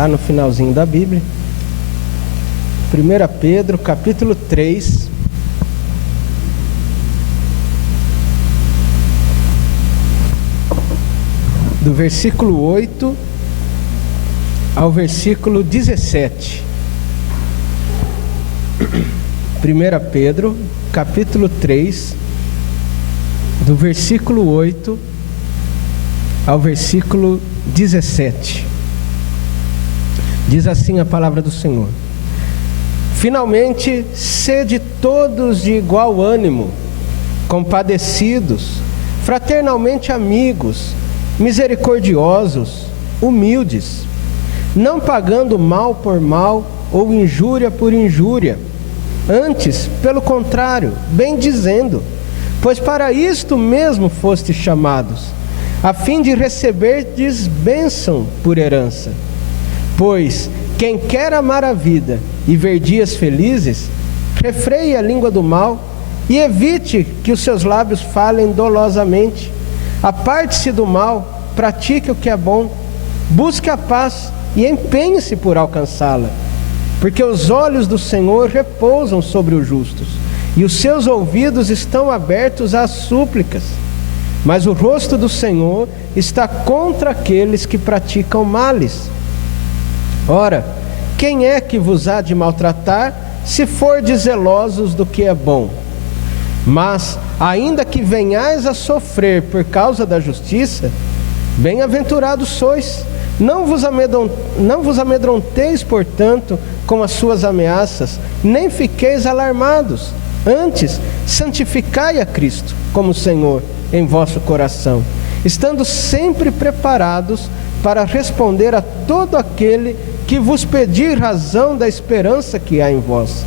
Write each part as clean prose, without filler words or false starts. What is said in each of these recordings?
lá no finalzinho da Bíblia. 1 Pedro, capítulo 3. Do versículo 8 ao versículo 17. 1 Pedro, capítulo 3, do versículo 8 ao versículo 17. Diz assim a palavra do Senhor: finalmente, sede todos de igual ânimo, compadecidos, fraternalmente amigos, misericordiosos, humildes, não pagando mal por mal ou injúria por injúria, antes, pelo contrário, bem dizendo, pois para isto mesmo fostes chamados, a fim de receberdes bênção por herança. Pois quem quer amar a vida e ver dias felizes, refreie a língua do mal e evite que os seus lábios falem dolosamente. Aparte-se do mal, pratique o que é bom, busque a paz e empenhe-se por alcançá-la. Porque os olhos do Senhor repousam sobre os justos, e os seus ouvidos estão abertos às súplicas. Mas o rosto do Senhor está contra aqueles que praticam males. Ora, quem é que vos há de maltratar, se fordes zelosos do que é bom? Mas, ainda que venhais a sofrer por causa da justiça, bem-aventurados sois. Não vos amedronteis, portanto, com as suas ameaças, nem fiqueis alarmados. Antes, santificai a Cristo como Senhor em vosso coração, estando sempre preparados para responder a todo aquele que vos pedir razão da esperança que há em vós,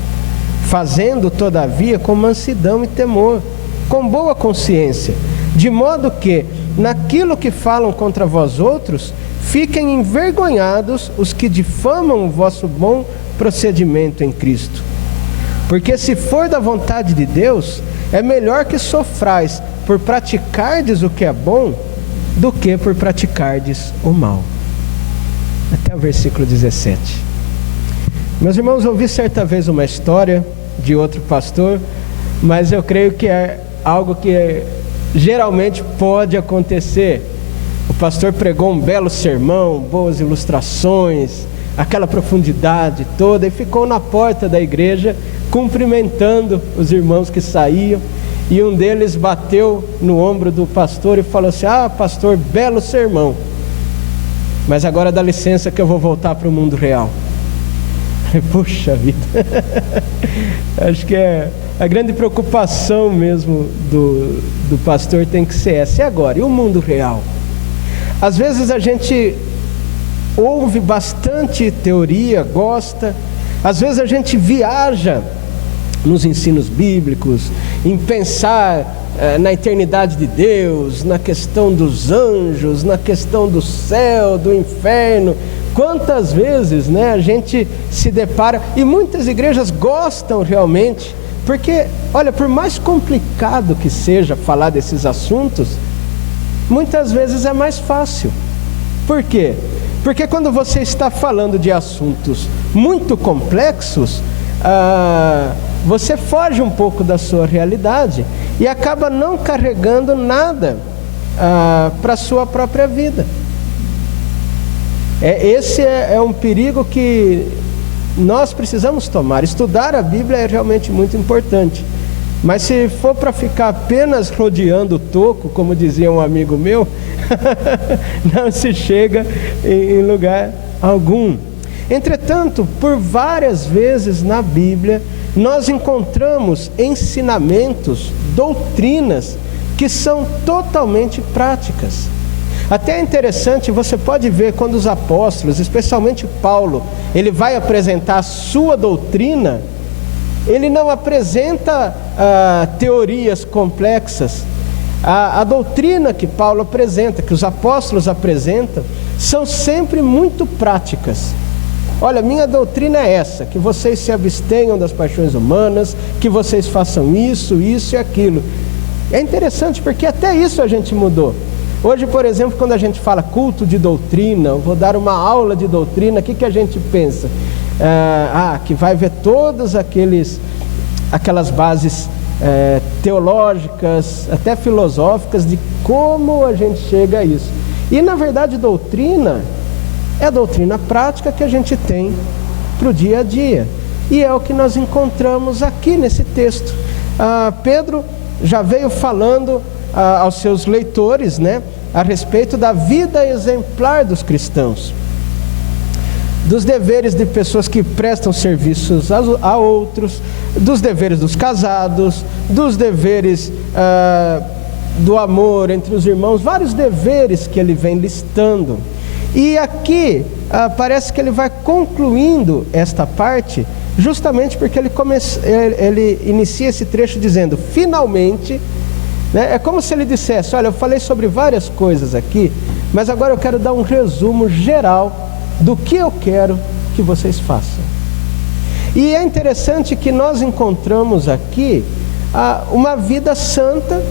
fazendo, todavia, com mansidão e temor, com boa consciência, de modo que, naquilo que falam contra vós outros, fiquem envergonhados os que difamam o vosso bom procedimento em Cristo. Porque se for da vontade de Deus, é melhor que sofrais por praticardes o que é bom, do que por praticardes o mal. Até o versículo 17. Meus irmãos, ouvi certa vez uma história de outro pastor, mas eu creio que é algo que geralmente pode acontecer. O pastor pregou um belo sermão, boas ilustrações, aquela profundidade toda, e ficou na porta da igreja cumprimentando os irmãos que saíam, e um deles bateu no ombro do pastor e falou assim: ah, pastor, belo sermão, mas agora dá licença que eu vou voltar para o mundo real. Puxa vida. Acho que a grande preocupação mesmo do pastor tem que ser essa. E agora? E o mundo real? Às vezes a gente ouve bastante teoria, gosta, às vezes a gente viaja nos ensinos bíblicos, em pensar na eternidade de Deus, na questão dos anjos, na questão do céu, do inferno. Quantas vezes, a gente se depara, e muitas igrejas gostam realmente, porque, olha, por mais complicado que seja falar desses assuntos, muitas vezes é mais fácil. Por quê? Porque quando você está falando de assuntos muito complexos, você foge um pouco da sua realidade e acaba não carregando nada para a sua própria vida. Esse é um perigo que nós precisamos tomar. Estudar a Bíblia é realmente muito importante, mas se for para ficar apenas rodeando o toco, como dizia um amigo meu, não se chega em lugar algum. Entretanto, por várias vezes na Bíblia, nós encontramos ensinamentos, doutrinas, que são totalmente práticas. Até é interessante, você pode ver quando os apóstolos, especialmente Paulo, ele vai apresentar a sua doutrina, ele não apresenta teorias complexas. A doutrina que Paulo apresenta, que os apóstolos apresentam, são sempre muito práticas. Olha, minha doutrina é essa, que vocês se abstenham das paixões humanas, que vocês façam isso, isso e aquilo. É interessante porque até isso a gente mudou. Hoje, por exemplo, quando a gente fala culto de doutrina, eu vou dar uma aula de doutrina, o que a gente pensa? Que vai ver todas aquelas bases teológicas, até filosóficas, de como a gente chega a isso. E, na verdade, doutrina é a doutrina prática que a gente tem para o dia a dia. E é o que nós encontramos aqui nesse texto. Pedro já veio falando aos seus leitores, né, a respeito da vida exemplar dos cristãos, dos deveres de pessoas que prestam serviços a outros, dos deveres dos casados, dos deveres do amor entre os irmãos, vários deveres que ele vem listando. E aqui parece que ele vai concluindo esta parte, justamente porque ele inicia esse trecho dizendo, finalmente, né? É como se ele dissesse, olha, eu falei sobre várias coisas aqui, mas agora eu quero dar um resumo geral do que eu quero que vocês façam. E é interessante que nós encontramos aqui uma vida santa,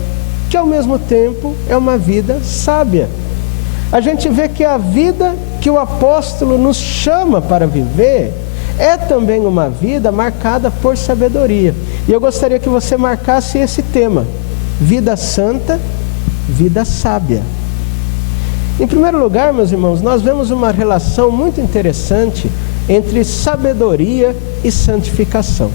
que ao mesmo tempo é uma vida sábia. A gente vê que a vida que o apóstolo nos chama para viver é também uma vida marcada por sabedoria. E eu gostaria que você marcasse esse tema: vida santa, vida sábia. Em primeiro lugar, meus irmãos, nós vemos uma relação muito interessante entre sabedoria e santificação.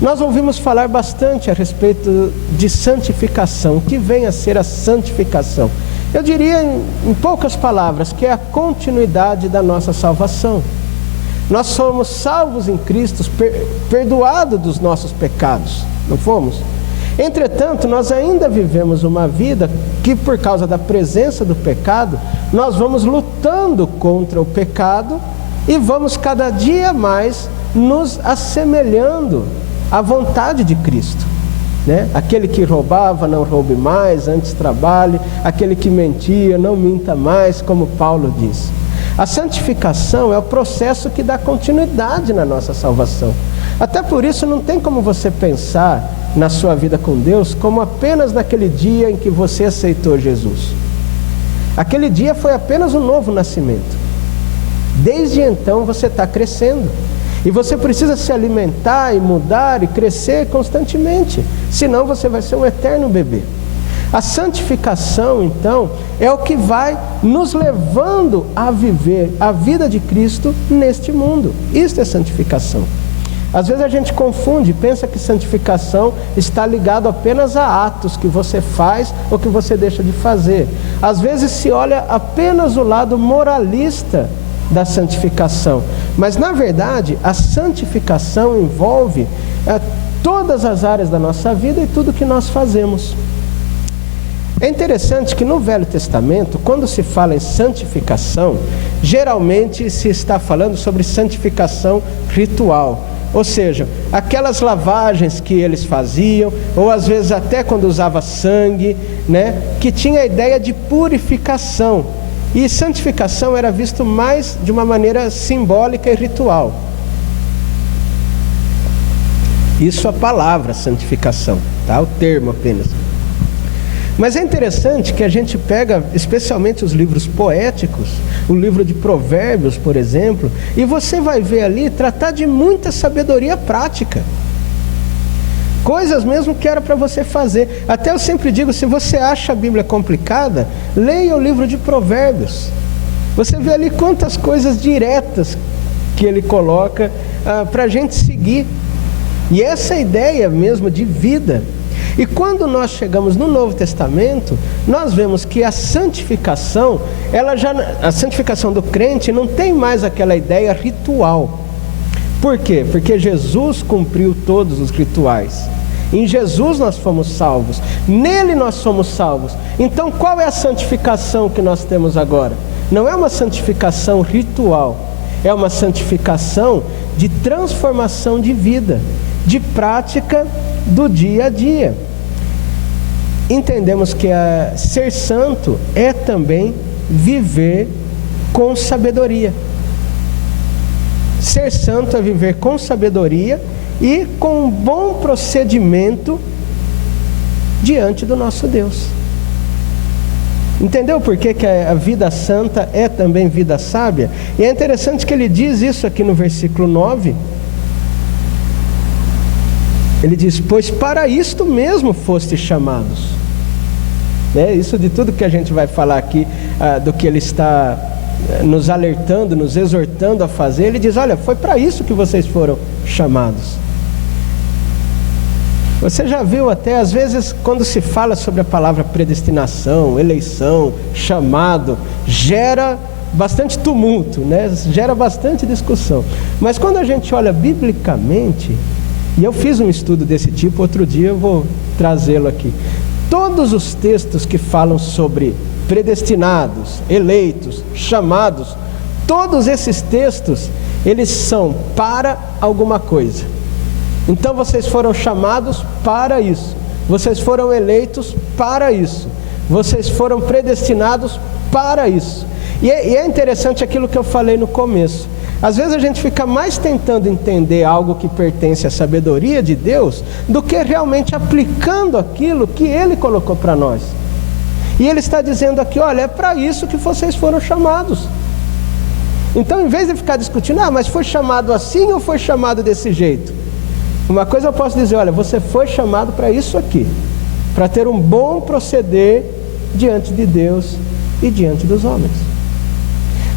Nós ouvimos falar bastante a respeito de santificação, o que vem a ser a santificação. Eu diria em poucas palavras que é a continuidade da nossa salvação. Nós somos salvos em Cristo, perdoados dos nossos pecados, não fomos? Entretanto, nós ainda vivemos uma vida que, por causa da presença do pecado, nós vamos lutando contra o pecado e vamos cada dia mais nos assemelhando à vontade de Cristo, né? Aquele que roubava, não roube mais, antes trabalhe. Aquele que mentia, não minta mais, como Paulo diz. A santificação é o processo que dá continuidade na nossa salvação. Até por isso não tem como você pensar na sua vida com Deus como apenas naquele dia em que você aceitou Jesus. Aquele dia foi apenas um novo nascimento. Desde então você está crescendo. E você precisa se alimentar e mudar e crescer constantemente. Senão você vai ser um eterno bebê. A santificação, então, é o que vai nos levando a viver a vida de Cristo neste mundo. Isto é santificação. Às vezes a gente confunde, pensa que santificação está ligado apenas a atos que você faz ou que você deixa de fazer. Às vezes se olha apenas o lado moralista da santificação. Mas, na verdade, a santificação envolve todas as áreas da nossa vida e tudo que nós fazemos. É interessante que no Velho Testamento, quando se fala em santificação, geralmente se está falando sobre santificação ritual. Ou seja, aquelas lavagens que eles faziam, ou às vezes até quando usava sangue, né, que tinha a ideia de purificação. E santificação era visto mais de uma maneira simbólica e ritual. Isso a palavra santificação, tá? O termo apenas. Mas é interessante que a gente pega especialmente os livros poéticos, o livro de Provérbios, por exemplo, e você vai ver ali tratar de muita sabedoria prática. Coisas mesmo que era para você fazer. Até eu sempre digo, se você acha a Bíblia complicada, leia o livro de Provérbios. Você vê ali quantas coisas diretas que ele coloca para a gente seguir. E essa ideia mesmo de vida. E quando nós chegamos no Novo Testamento, nós vemos que a santificação, a santificação do crente não tem mais aquela ideia ritual. Por quê? Porque Jesus cumpriu todos os rituais. Em Jesus nós fomos salvos. Nele nós somos salvos. Então qual é a santificação que nós temos agora? Não é uma santificação ritual. É uma santificação de transformação de vida, de prática do dia a dia. Entendemos que ser santo é também viver com sabedoria. Ser santo é viver com sabedoria e com um bom procedimento diante do nosso Deus. Entendeu por que a vida santa é também vida sábia? E é interessante que ele diz isso aqui no versículo 9. Ele diz: pois para isto mesmo fostes chamados. Isso de tudo que a gente vai falar aqui, do que ele está nos alertando, nos exortando a fazer, ele diz: olha, foi para isso que vocês foram chamados. Você já viu até, às vezes, quando se fala sobre a palavra predestinação, eleição, chamado, gera bastante tumulto, gera bastante discussão. Mas quando a gente olha biblicamente, e eu fiz um estudo desse tipo, outro dia eu vou trazê-lo aqui. Todos os textos que falam sobre predestinados, eleitos, chamados, todos esses textos, eles são para alguma coisa. Então vocês foram chamados para isso, vocês foram eleitos para isso, vocês foram predestinados para isso. E é interessante aquilo que eu falei no começo. Às vezes a gente fica mais tentando entender algo que pertence à sabedoria de Deus do que realmente aplicando aquilo que Ele colocou para nós. E Ele está dizendo aqui: olha, é para isso que vocês foram chamados. Então, em vez de ficar discutindo, mas foi chamado assim ou foi chamado desse jeito? Uma coisa eu posso dizer: olha, você foi chamado para isso aqui, para ter um bom proceder diante de Deus e diante dos homens.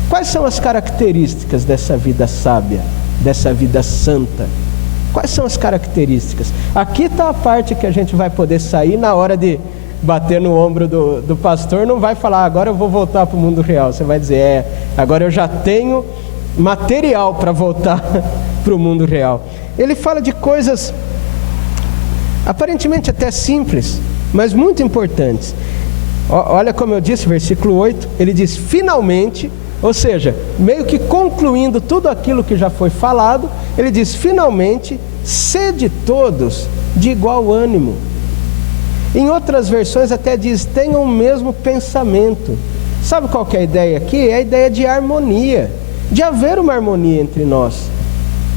Quais são as características dessa vida sábia, dessa vida santa? Quais são as características? Aqui está a parte que a gente vai poder sair na hora de bater no ombro do pastor. Não vai falar: agora eu vou voltar para o mundo real. Você vai dizer: agora eu já tenho material para voltar para o mundo real. Ele fala de coisas aparentemente até simples, mas muito importantes. Olha como eu disse, versículo 8, ele diz: finalmente, ou seja, meio que concluindo tudo aquilo que já foi falado, ele diz: finalmente, sede todos de igual ânimo. Em outras versões até diz: tenham o mesmo pensamento. Sabe qual que é a ideia aqui? É a ideia de harmonia, de haver uma harmonia entre nós,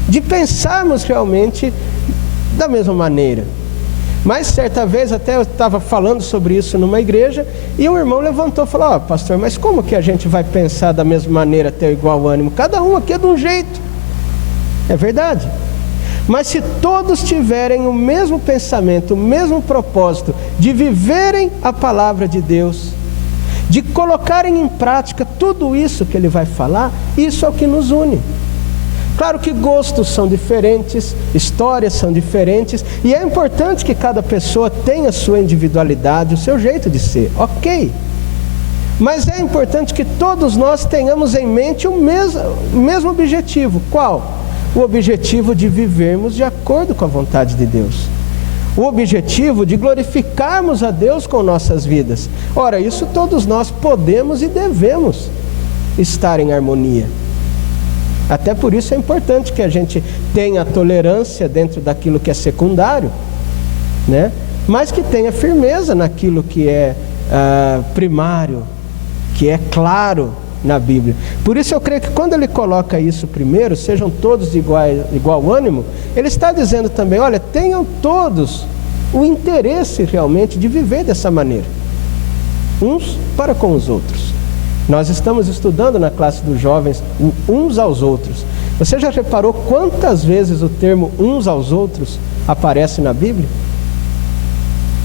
de pensarmos realmente da mesma maneira. Mas certa vez até eu estava falando sobre isso numa igreja, e um irmão levantou e falou: pastor, mas como que a gente vai pensar da mesma maneira, ter igual ânimo? Cada um aqui é de um jeito. É verdade. Mas se todos tiverem o mesmo pensamento, o mesmo propósito de viverem a palavra de Deus, de colocarem em prática tudo isso que ele vai falar, isso é o que nos une. Claro que gostos são diferentes, histórias são diferentes, e é importante que cada pessoa tenha a sua individualidade, o seu jeito de ser, ok. Mas é importante que todos nós tenhamos em mente o mesmo objetivo. Qual? O objetivo de vivermos de acordo com a vontade de Deus. O objetivo de glorificarmos a Deus com nossas vidas. Ora, isso todos nós podemos e devemos estar em harmonia. Até por isso é importante que a gente tenha tolerância dentro daquilo que é secundário, mas que tenha firmeza naquilo que é primário, que é claro na Bíblia. Por isso eu creio que quando ele coloca isso primeiro, sejam todos de igual ânimo, ele está dizendo também: olha, tenham todos o interesse realmente de viver dessa maneira, uns para com os outros. Nós estamos estudando na classe dos jovens uns aos outros. Você já reparou quantas vezes o termo uns aos outros aparece na Bíblia?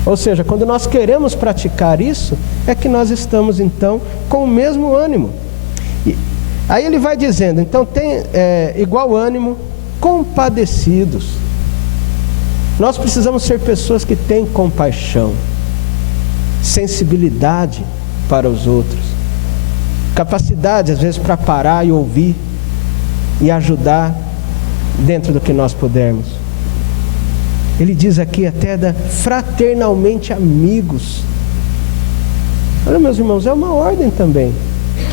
Ou seja, quando nós queremos praticar isso, é que nós estamos então com o mesmo ânimo. E aí ele vai dizendo: então tem igual ânimo, compadecidos. Nós precisamos ser pessoas que têm compaixão, sensibilidade para os outros, capacidade às vezes para parar e ouvir e ajudar dentro do que nós pudermos. Ele diz aqui até fraternalmente amigos. Olha, meus irmãos, é uma ordem também.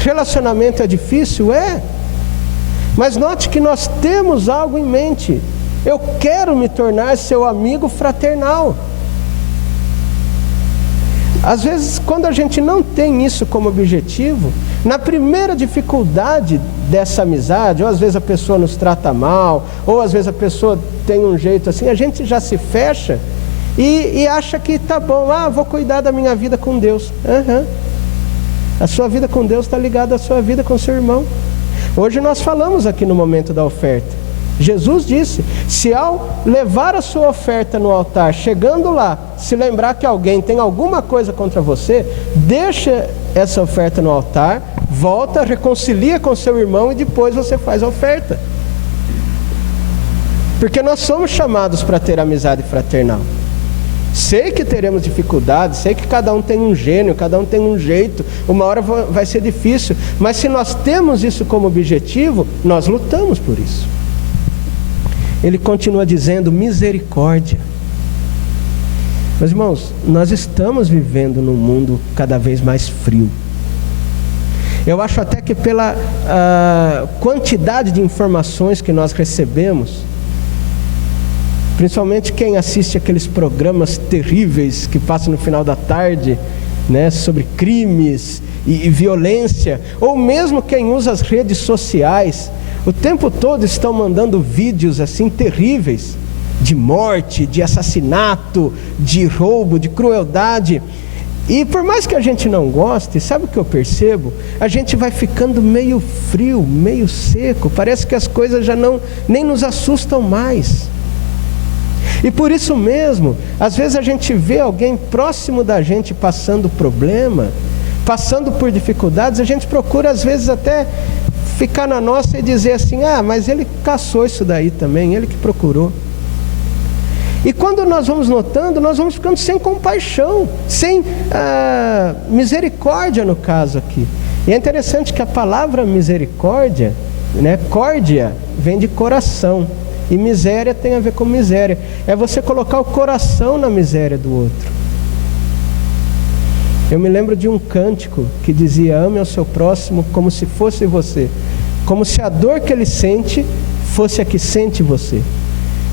Relacionamento é difícil? Mas note que nós temos algo em mente. Eu quero me tornar seu amigo fraternal. Às vezes, quando a gente não tem isso como objetivo, na primeira dificuldade dessa amizade, ou às vezes a pessoa nos trata mal, ou às vezes a pessoa tem um jeito assim, a gente já se fecha e acha que tá bom, vou cuidar da minha vida com Deus. A sua vida com Deus está ligada à sua vida com seu irmão. Hoje nós falamos aqui no momento da oferta. Jesus disse, se ao levar a sua oferta no altar, chegando lá, se lembrar que alguém tem alguma coisa contra você, deixa essa oferta no altar, volta, reconcilia com seu irmão e depois você faz a oferta. Porque nós somos chamados para ter amizade fraternal. Sei que teremos dificuldades, sei que cada um tem um gênio, cada um tem um jeito, uma hora vai ser difícil, mas se nós temos isso como objetivo, nós lutamos por isso. Ele continua dizendo misericórdia. Meus irmãos, nós estamos vivendo num mundo cada vez mais frio. Eu acho até que pela quantidade de informações que nós recebemos, principalmente quem assiste aqueles programas terríveis que passam no final da tarde, né, sobre crimes e violência, ou mesmo quem usa as redes sociais, o tempo todo estão mandando vídeos assim terríveis, de morte, de assassinato, de roubo, de crueldade. E por mais que a gente não goste, sabe o que eu percebo? A gente vai ficando meio frio, meio seco, parece que as coisas já nem nos assustam mais. E por isso mesmo, às vezes a gente vê alguém próximo da gente passando problema, passando por dificuldades, a gente procura às vezes até ficar na nossa e dizer assim, mas ele caçou isso daí também, ele que procurou. E quando nós vamos notando, nós vamos ficando sem compaixão, sem misericórdia no caso aqui. E é interessante que a palavra misericórdia, né, córdia, vem de coração. E miséria tem a ver com miséria. É você colocar o coração na miséria do outro. Eu me lembro de um cântico que dizia, ame ao seu próximo como se fosse você. Como se a dor que ele sente fosse a que sente você.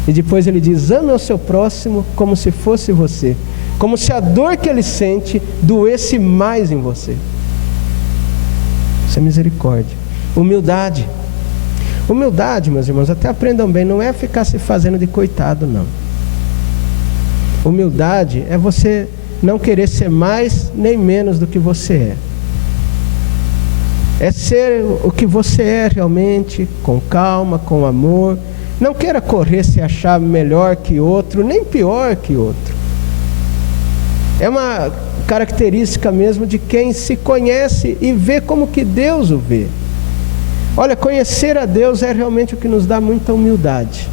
E depois ele diz, ame ao seu próximo como se fosse você. Como se a dor que ele sente doesse mais em você. Isso é misericórdia. Humildade. Humildade, meus irmãos, até aprendam bem, não é ficar se fazendo de coitado, não. Humildade é você não querer ser mais nem menos do que você é. É ser o que você é realmente, com calma, com amor. Não queira correr se achar melhor que outro, nem pior que outro. É uma característica mesmo de quem se conhece e vê como que Deus o vê. Olha, conhecer a Deus é realmente o que nos dá muita humildade.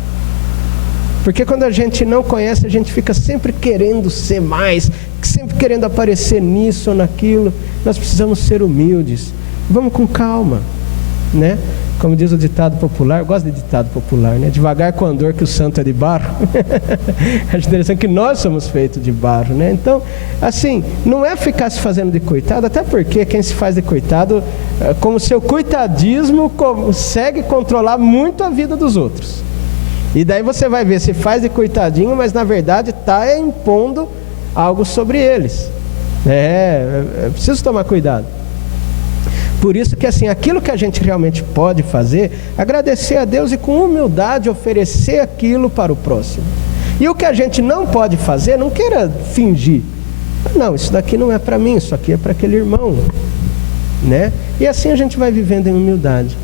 Porque quando a gente não conhece, a gente fica sempre querendo ser mais, sempre querendo aparecer nisso ou naquilo. Nós precisamos ser humildes. Vamos com calma, né? Como diz o ditado popular, eu gosto de ditado popular, né? Devagar com andor que o santo é de barro. Acho interessante que nós somos feitos de barro, né? Então, assim, não é ficar se fazendo de coitado, até porque quem se faz de coitado, como seu coitadismo, consegue controlar muito a vida dos outros. E daí você vai ver, se faz de coitadinho, mas na verdade está impondo algo sobre eles. É preciso tomar cuidado. Por isso que assim, aquilo que a gente realmente pode fazer, agradecer a Deus e com humildade oferecer aquilo para o próximo. E o que a gente não pode fazer, não queira fingir. Não, isso daqui não é para mim, isso aqui é para aquele irmão, né? E assim a gente vai vivendo em humildade.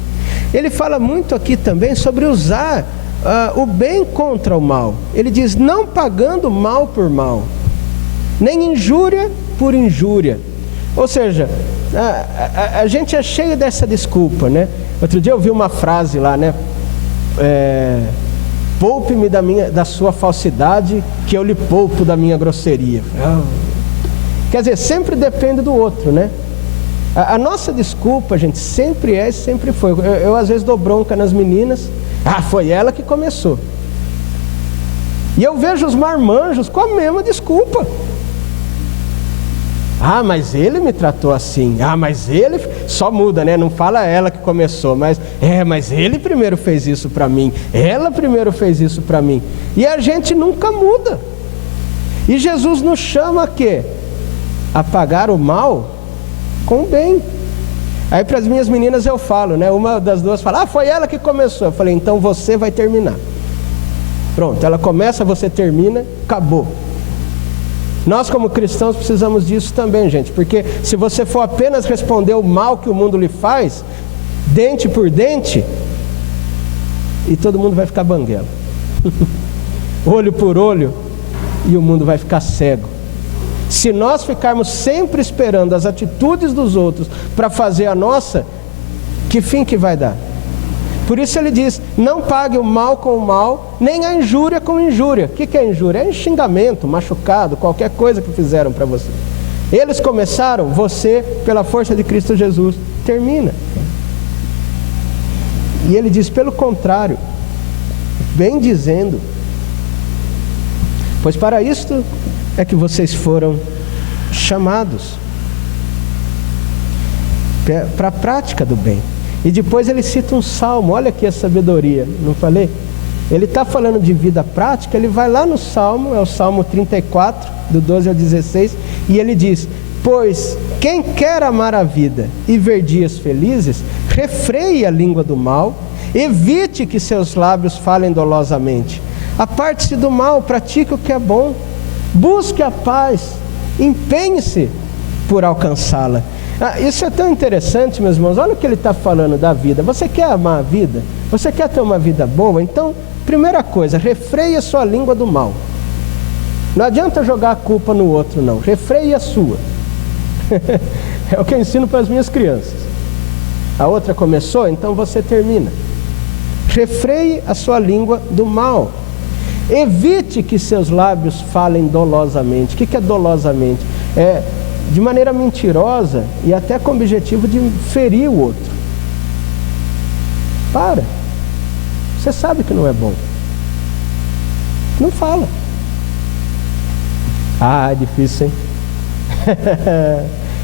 Ele fala muito aqui também sobre usar o bem contra o mal. Ele diz, não pagando mal por mal, nem injúria por injúria. Ou seja, a gente é cheio dessa desculpa, né? Outro dia eu vi uma frase lá, né? Poupe-me da sua falsidade, que eu lhe poupo da minha grosseria. Quer dizer, sempre depende do outro, né? A nossa desculpa, gente, sempre é e sempre foi. Eu às vezes dou bronca nas meninas. Foi ela que começou. E eu vejo os marmanjos com a mesma desculpa. Mas ele me tratou assim. Mas ele... Só muda, né? Não fala ela que começou, mas ele primeiro fez isso para mim. Ela primeiro fez isso para mim. E a gente nunca muda. E Jesus nos chama a quê? A pagar o mal com o bem. Aí para as minhas meninas eu falo, né? Uma das duas fala, foi ela que começou. Eu falei, então você vai terminar. Pronto, ela começa, você termina, acabou. Nós como cristãos precisamos disso também, gente, porque se você for apenas responder o mal que o mundo lhe faz, dente por dente, e todo mundo vai ficar banguela. Olho por olho, e o mundo vai ficar cego. Se nós ficarmos sempre esperando as atitudes dos outros para fazer a nossa, que fim que vai dar? Por isso ele diz, não pague o mal com o mal, nem a injúria com injúria. O que é injúria? É xingamento, machucado, qualquer coisa que fizeram para você. Eles começaram, você, pela força de Cristo Jesus, termina. E ele diz, pelo contrário, bem dizendo, pois para isto é que vocês foram chamados, para a prática do bem. E depois ele cita um salmo, olha aqui a sabedoria, não falei? Ele está falando de vida prática, ele vai lá no salmo, é o Salmo 34, do 12 ao 16, e ele diz, pois quem quer amar a vida e ver dias felizes, refreie a língua do mal, evite que seus lábios falem dolosamente, aparte-se do mal, pratique o que é bom, busque a paz, empenhe-se por alcançá-la. Isso é tão interessante, meus irmãos. Olha o que ele está falando da vida. Você quer amar a vida? Você quer ter uma vida boa? Então, primeira coisa, refreie a sua língua do mal. Não adianta jogar a culpa no outro, não. Refreie a sua. É o que eu ensino para as minhas crianças. A outra começou, então você termina. Refreie a sua língua do mal. Evite que seus lábios falem dolosamente. O que é dolosamente? É de maneira mentirosa e até com o objetivo de ferir o outro. Para. Você sabe que não é bom. Não fala. É difícil, hein?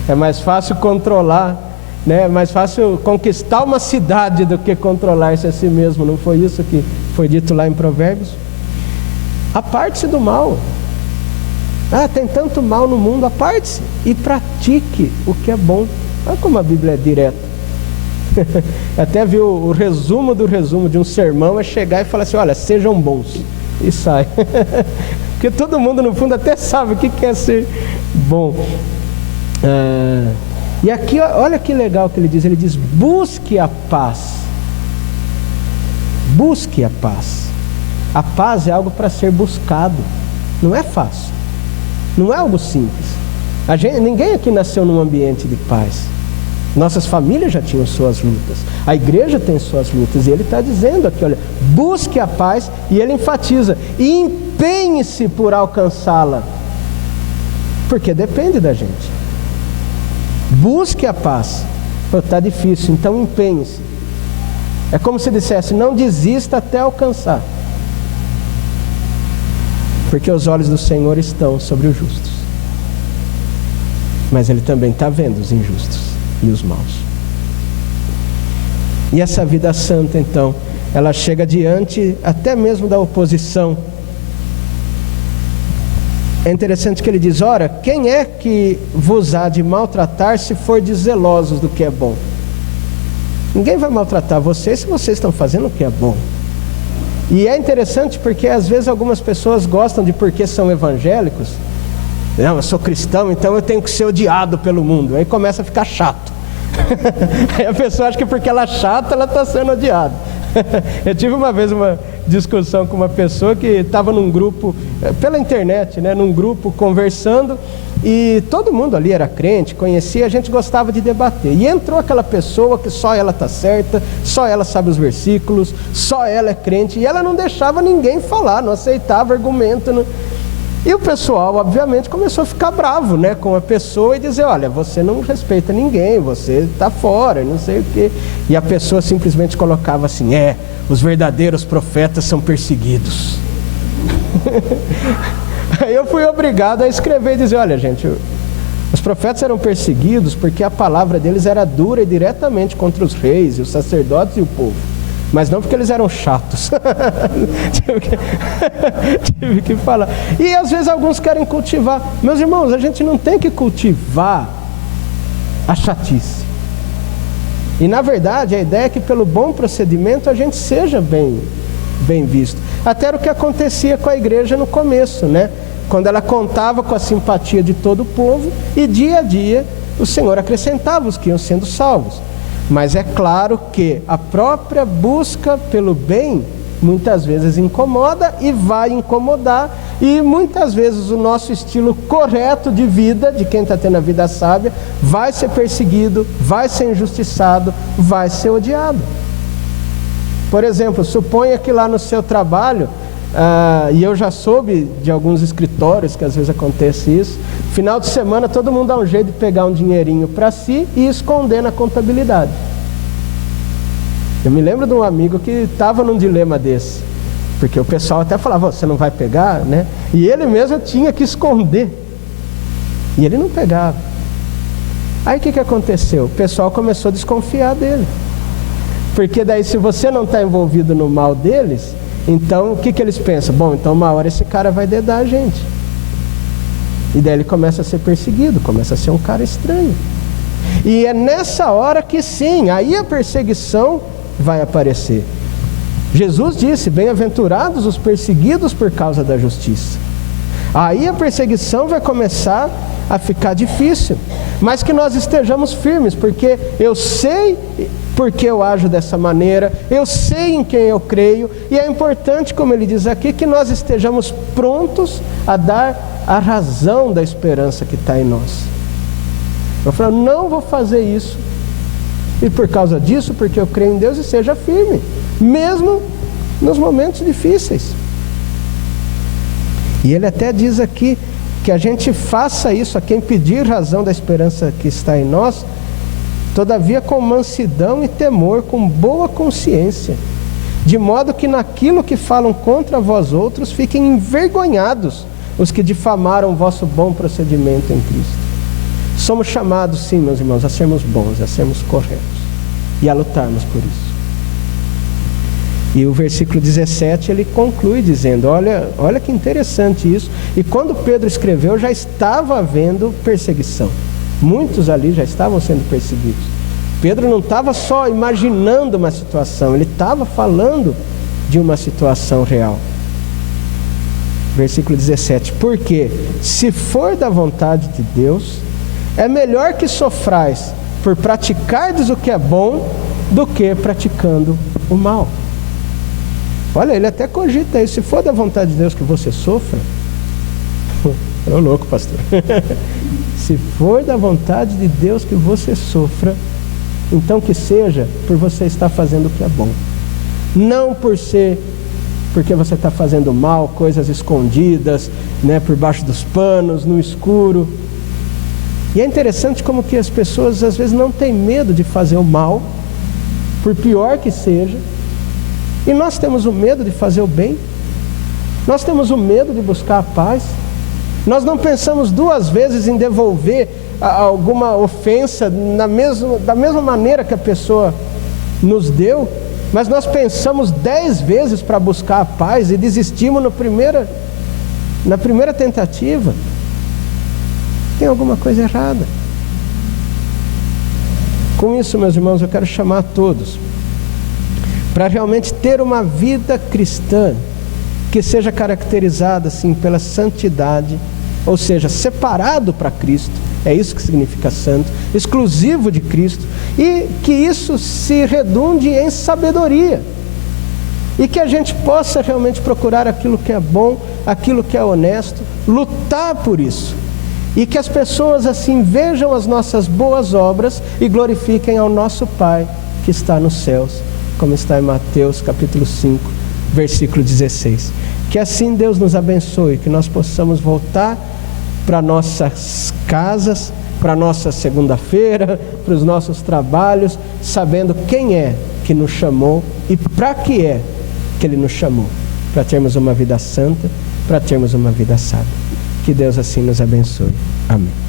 É mais fácil controlar, né? É mais fácil conquistar uma cidade do que controlar-se a si mesmo. Não foi isso que foi dito lá em Provérbios? Aparte-se do mal. Tem tanto mal no mundo, aparte-se e pratique o que é bom. Olha como a Bíblia é direta. Até viu o resumo do resumo de um sermão é chegar e falar assim, olha, sejam bons. E sai. Porque todo mundo no fundo até sabe o que é ser bom. E aqui, olha que legal que ele diz, busque a paz. Busque a paz. A paz é algo para ser buscado. Não é fácil. Não é algo simples. Ninguém aqui nasceu num ambiente de paz. Nossas famílias já tinham suas lutas. A igreja tem suas lutas. E ele está dizendo aqui, olha, busque a paz. E ele enfatiza, e empenhe-se por alcançá-la. Porque depende da gente. Busque a paz. Está difícil, então empenhe-se. É como se dissesse, não desista até alcançar. Porque os olhos do Senhor estão sobre os justos. Mas Ele também está vendo os injustos e os maus. E essa vida santa, então, ela chega diante até mesmo da oposição. É interessante que ele diz, ora, quem é que vos há de maltratar se fordes zelosos do que é bom? Ninguém vai maltratar vocês se vocês estão fazendo o que é bom. E é interessante porque às vezes algumas pessoas gostam de porque são evangélicos. Não, eu sou cristão, então eu tenho que ser odiado pelo mundo. Aí começa a ficar chato. Aí a pessoa acha que porque ela é chata, ela está sendo odiada. Eu tive uma vez uma discussão com uma pessoa que estava num grupo, pela internet, né, num grupo conversando, e todo mundo ali era crente, conhecia, a gente gostava de debater. E entrou aquela pessoa que só ela está certa, só ela sabe os versículos, só ela é crente, e ela não deixava ninguém falar, não aceitava argumento. Não... E o pessoal, obviamente, começou a ficar bravo, né, com a pessoa e dizer, olha, você não respeita ninguém, você está fora, não sei o quê. E a pessoa simplesmente colocava assim, os verdadeiros profetas são perseguidos. Aí eu fui obrigado a escrever e dizer, olha gente, os profetas eram perseguidos porque a palavra deles era dura e diretamente contra os reis, os sacerdotes e o povo. Mas não porque eles eram chatos. Tive que falar. E às vezes alguns querem cultivar. Meus irmãos, a gente não tem que cultivar a chatice. E na verdade a ideia é que pelo bom procedimento a gente seja bem visto. Até era o que acontecia com a igreja no começo, né? quando ela contava com a simpatia de todo o povo, e dia a dia o Senhor acrescentava os que iam sendo salvos. Mas é claro que a própria busca pelo bem muitas vezes incomoda e vai incomodar, e muitas vezes o nosso estilo correto de vida, de quem está tendo a vida sábia, vai ser perseguido, vai ser injustiçado, vai ser odiado. Por exemplo, suponha que lá no seu trabalho, e eu já soube de alguns escritórios que às vezes acontece isso, final de semana todo mundo dá um jeito de pegar um dinheirinho para si e esconder na contabilidade. Eu me lembro de um amigo que estava num dilema desse, porque o pessoal até falava, você não vai pegar, né? E ele mesmo tinha que esconder, e ele não pegava. Aí o que aconteceu? O pessoal começou a desconfiar dele, porque daí se você não está envolvido no mal deles, então o que eles pensam? Bom, então uma hora esse cara vai dedar a gente. E daí ele começa a ser perseguido, começa a ser um cara estranho. E é nessa hora que sim, aí a perseguição vai aparecer. Jesus disse, bem-aventurados os perseguidos por causa da justiça. Aí a perseguição vai começar a ficar difícil, mas que nós estejamos firmes, porque eu sei porque eu ajo dessa maneira, eu sei em quem eu creio, e é importante, como ele diz aqui, que nós estejamos prontos a dar a razão da esperança que está em nós. Eu falo, não vou fazer isso, e por causa disso, porque eu creio em Deus, e seja firme, mesmo nos momentos difíceis. E ele até diz aqui que a gente faça isso a quem pedir razão da esperança que está em nós, todavia com mansidão e temor, com boa consciência, de modo que naquilo que falam contra vós outros fiquem envergonhados os que difamaram o vosso bom procedimento em Cristo. Somos chamados, sim, meus irmãos, a sermos bons, a sermos corretos e a lutarmos por isso. E o versículo 17 ele conclui dizendo, olha que interessante isso. E quando Pedro escreveu, já estava havendo perseguição. Muitos ali já estavam sendo perseguidos. Pedro não estava só imaginando uma situação, ele estava falando de uma situação real. Versículo 17, porque se for da vontade de Deus, é melhor que sofrais por praticardes o que é bom, do que praticando o mal. Olha, ele até cogita isso, se for da vontade de Deus que você sofra, ô louco, pastor. Se for da vontade de Deus que você sofra, então que seja por você estar fazendo o que é bom. Não porque você está fazendo mal, coisas escondidas, né, por baixo dos panos, no escuro. E é interessante como que as pessoas às vezes não têm medo de fazer o mal, por pior que seja. E nós temos o medo de fazer o bem. Nós temos o medo de buscar a paz. Nós não pensamos duas vezes em devolver alguma ofensa da mesma maneira que a pessoa nos deu, mas nós pensamos 10 vezes para buscar a paz e desistimos na primeira tentativa. Tem alguma coisa errada. Com isso, meus irmãos, eu quero chamar a todos para realmente ter uma vida cristã que seja caracterizada assim pela santidade, ou seja, separado para Cristo, é isso que significa santo, exclusivo de Cristo, e que isso se redunde em sabedoria, e que a gente possa realmente procurar aquilo que é bom, aquilo que é honesto, lutar por isso, e que as pessoas assim vejam as nossas boas obras e glorifiquem ao nosso Pai que está nos céus, como está em Mateus capítulo 5, versículo 16. Que assim Deus nos abençoe, que nós possamos voltar para nossas casas, para nossa segunda-feira, para os nossos trabalhos, sabendo quem é que nos chamou e para que é que Ele nos chamou, para termos uma vida santa, para termos uma vida sábia. Que Deus assim nos abençoe. Amém.